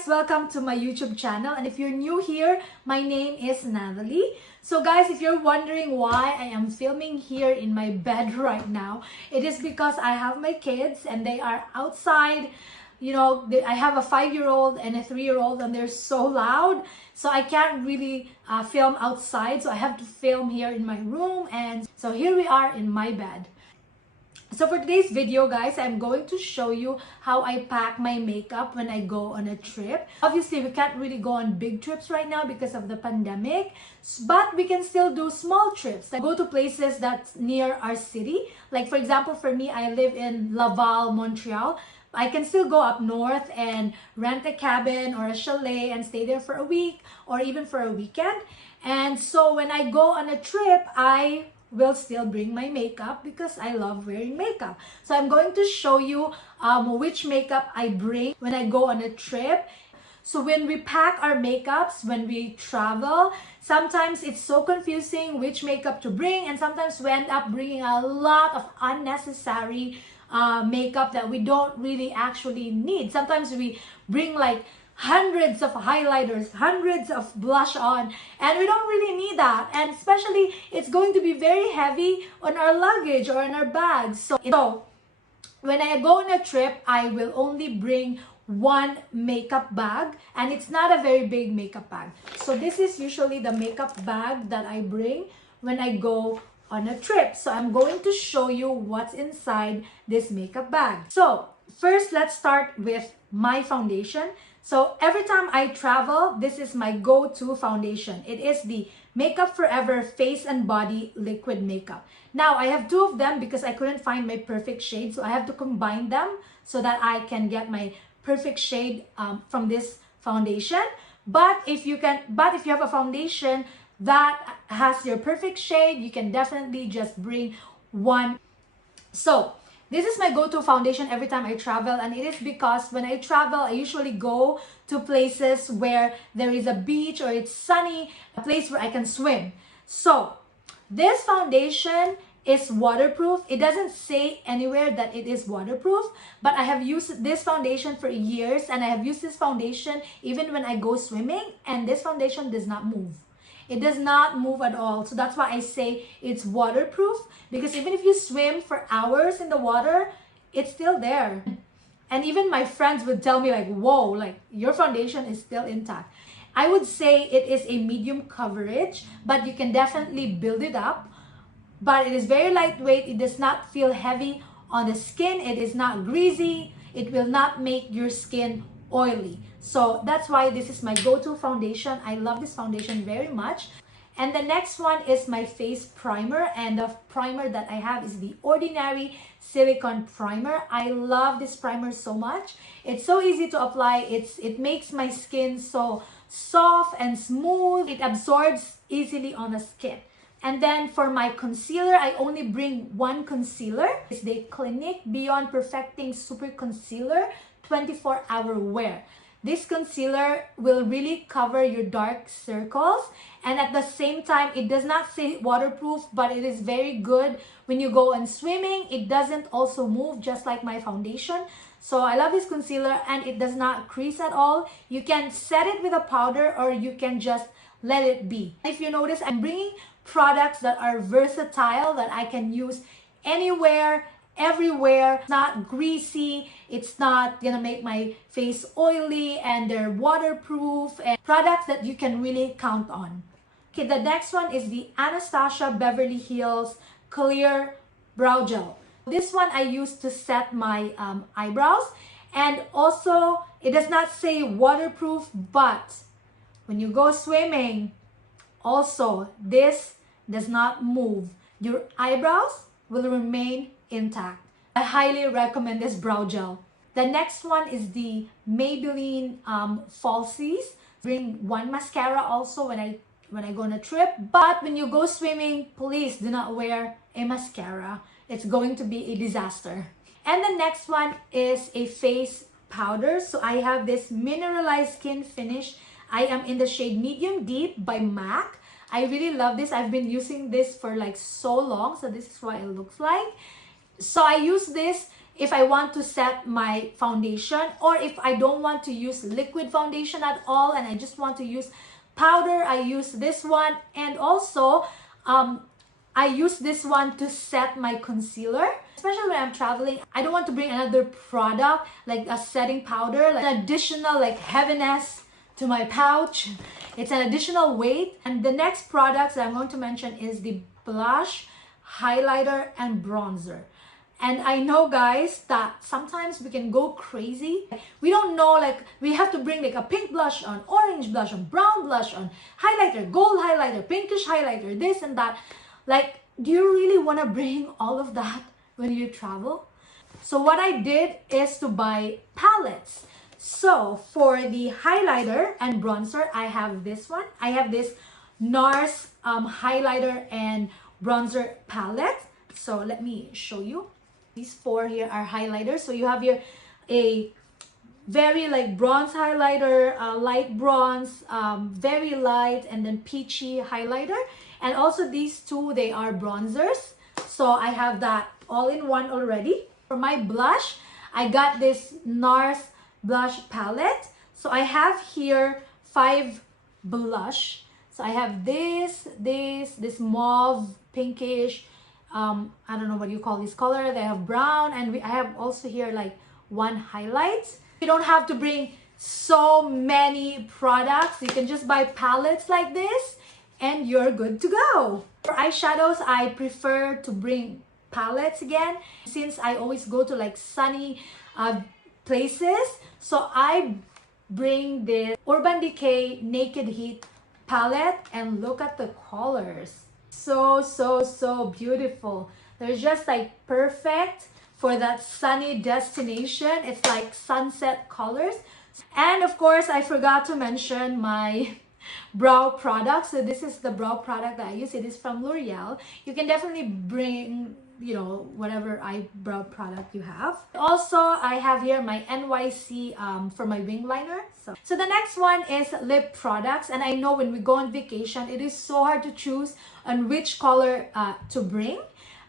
guys, welcome to my YouTube channel, and if you're new here, my name is Natalie. So guys, if you're wondering why I am filming here in my bed right now, it is because I have my kids and they are outside. You know, I have a 5-year-old and a 3-year-old and they're so loud, so I can't really film outside, so I have to film here in my room. And so here we are in my bed. So for today's video, guys, I'm going to show you how I pack my makeup when I go on a trip. Obviously, we can't really go on big trips right now because of the pandemic, but we can still do small trips. Like go to places that's near our city. Like for example, for me, I live in Laval, Montreal. I can still go up north and rent a cabin or a chalet and stay there for a week or even for a weekend. And so when I go on a trip, I will still bring my makeup because I love wearing makeup. So I'm going to show you which makeup I bring when I go on a trip. So when we pack our makeups, when we travel, sometimes it's so confusing which makeup to bring, and sometimes we end up bringing a lot of unnecessary makeup that we don't really actually need. Sometimes we bring like hundreds of highlighters, hundreds of blush on, and we don't really need that. And especially, it's going to be very heavy on our luggage or in our bags. So when I go on a trip, I will only bring one makeup bag, and it's not a very big makeup bag. So this is usually the makeup bag that I bring when I go on a trip. So I'm going to show you what's inside this makeup bag. So first, let's start with my foundation. So every time I travel, this is my go-to foundation. It is the Makeup Forever Face and Body Liquid Makeup. Now, I have two of them because I couldn't find my perfect shade. So I have to combine them so that I can get my perfect shade from this foundation. But if you have a foundation that has your perfect shade, you can definitely just bring one. So this is my go-to foundation every time I travel, and it is because when I travel, I usually go to places where there is a beach or it's sunny, a place where I can swim. So this foundation is waterproof. It doesn't say anywhere that it is waterproof, but I have used this foundation for years, and I have used this foundation even when I go swimming, and this foundation does not move. It does not move at all. So that's why I say it's waterproof, because even if you swim for hours in the water, it's still there. And even my friends would tell me like, whoa, like your foundation is still intact. I would say it is a medium coverage, but you can definitely build it up. But it is very lightweight. It does not feel heavy on the skin. It is not greasy. It will not make your skin oily. So that's why this is my go-to foundation. I love this foundation very much. And the next one is my face primer, and the primer that I have is the Ordinary Silicone Primer. I love this primer so much. It's so easy to apply. It makes my skin so soft and smooth. It absorbs easily on the skin. And then for my concealer, I only bring one concealer. It's the Clinique Beyond Perfecting Super Concealer 24-hour wear. This concealer will really cover your dark circles, and at the same time, it does not say waterproof, but it is very good when you go on swimming. It doesn't also move, just like my foundation. So I love this concealer, and it does not crease at all. You can set it with a powder, or you can just let it be. If you notice, I'm bringing products that are versatile, that I can use anywhere, everywhere. It's not greasy, it's not gonna make my face oily, and they're waterproof, and products that you can really count on. Okay, the next one is the Anastasia Beverly Hills Clear Brow Gel. This one I use to set my eyebrows, and also it does not say waterproof, but when you go swimming, also this does not move. Your eyebrows will remain intact. I highly recommend this brow gel. The next one is the Maybelline Falsies. Bring one mascara also when I go on a trip. But when you go swimming, please do not wear a mascara. It's going to be a disaster. And the next one is a face powder. So I have this mineralized skin finish. I am in the shade Medium Deep by MAC. I really love this. I've been using this for like so long. So this is what it looks like. So I use this if I want to set my foundation, or if I don't want to use liquid foundation at all and I just want to use powder, I use this one. And also I use this one to set my concealer, especially when I'm traveling. I don't want to bring another product like a setting powder, like an additional like heaviness to my pouch. It's an additional weight. And the next products that I'm going to mention is the blush, highlighter, and bronzer. And I know, guys, that sometimes we can go crazy. We don't know, like, we have to bring like a pink blush on, orange blush on, brown blush on, highlighter, gold highlighter, pinkish highlighter, this and that. Like, do you really want to bring all of that when you travel? So what I did is to buy palettes. So for the highlighter and bronzer, I have this one. I have this Nars highlighter and bronzer palette. So let me show you. These four here are highlighters. So you have here a very like bronze highlighter, light bronze, very light, and then peachy highlighter. And also these two, they are bronzers. So I have that all in one already. For my blush, I got this Nars blush palette. So I have here 5 blush. So I have this mauve, pinkish, I don't know what you call this color. They have brown, and I have also here like 1 highlight. You don't have to bring so many products. You can just buy palettes like this and you're good to go. For eyeshadows, I prefer to bring palettes again, since I always go to like sunny places. So I bring this Urban Decay Naked Heat palette, and look at the colors. So beautiful. They're just like perfect for that sunny destination. It's like sunset colors. And of course, I forgot to mention my brow product. So this is the brow product that I use. It is from L'Oreal. You can definitely bring, you know, whatever eyebrow product you have. Also, I have here my NYC for my wing liner. So the next one is lip products. And I know when we go on vacation, it is so hard to choose on which color to bring.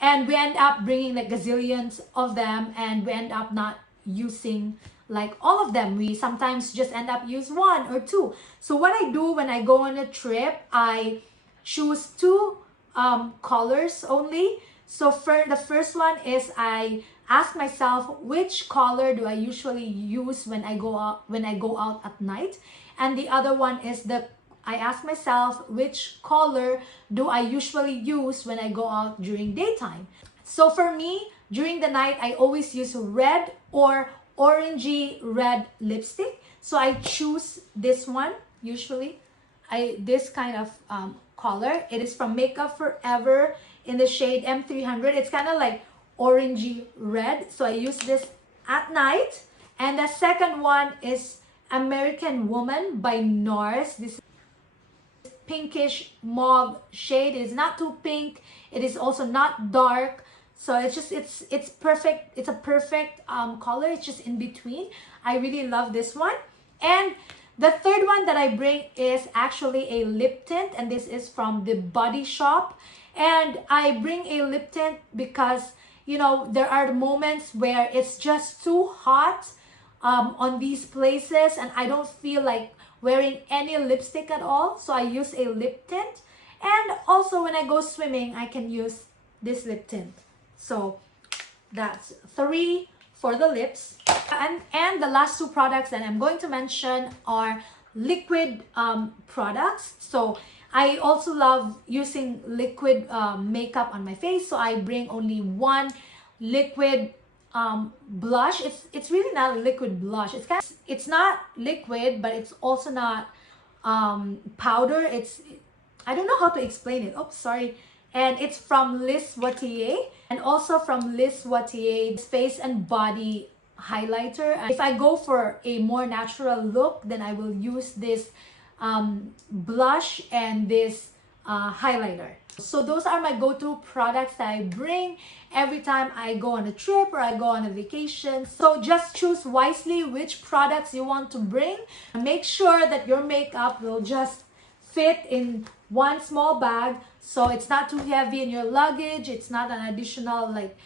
And we end up bringing like gazillions of them, and we end up not using like all of them. We sometimes just end up use 1 or 2. So what I do when I go on a trip, I choose 2 colors only. So for the first one is I ask myself, which color do I usually use when I go out at night? And the other one is I ask myself, which color do I usually use when I go out during daytime? So for me, during the night, I always use red or orangey red lipstick. So I choose this one usually. This kind of color. It is from Makeup Forever in the shade M300. It's kind of like orangey red. So I use this at night. And the second one is American Woman by Nars. This pinkish mauve shade. It is not too pink. It is also not dark. So it's perfect. It's a perfect color. It's just in between. I really love this one. And the third one that I bring is actually a lip tint, and this is from the Body Shop. And I bring a lip tint because, you know, there are moments where it's just too hot on these places, and I don't feel like wearing any lipstick at all. So I use a lip tint. And also when I go swimming, I can use this lip tint. So that's 3 for the lips. And the last 2 products that I'm going to mention are liquid products. So I also love using liquid makeup on my face. So I bring only 1 liquid blush. It's really not a liquid blush. It's not liquid, but it's also not powder. I don't know how to explain it. Oh, sorry. And it's from Lise Watier, and also from Lise Watier Face and Body highlighter. If I go for a more natural look, then I will use this blush and this highlighter. So those are my go-to products that I bring every time I go on a trip or I go on a vacation. So just choose wisely which products you want to bring. Make sure that your makeup will just fit in 1 small bag, so it's not too heavy in your luggage. It's not an additional like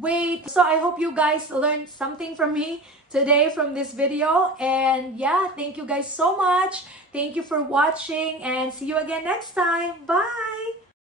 weight. So I hope you guys learned something from me today from this video. And yeah, thank you guys so much. Thank you for watching and see you again next time. Bye!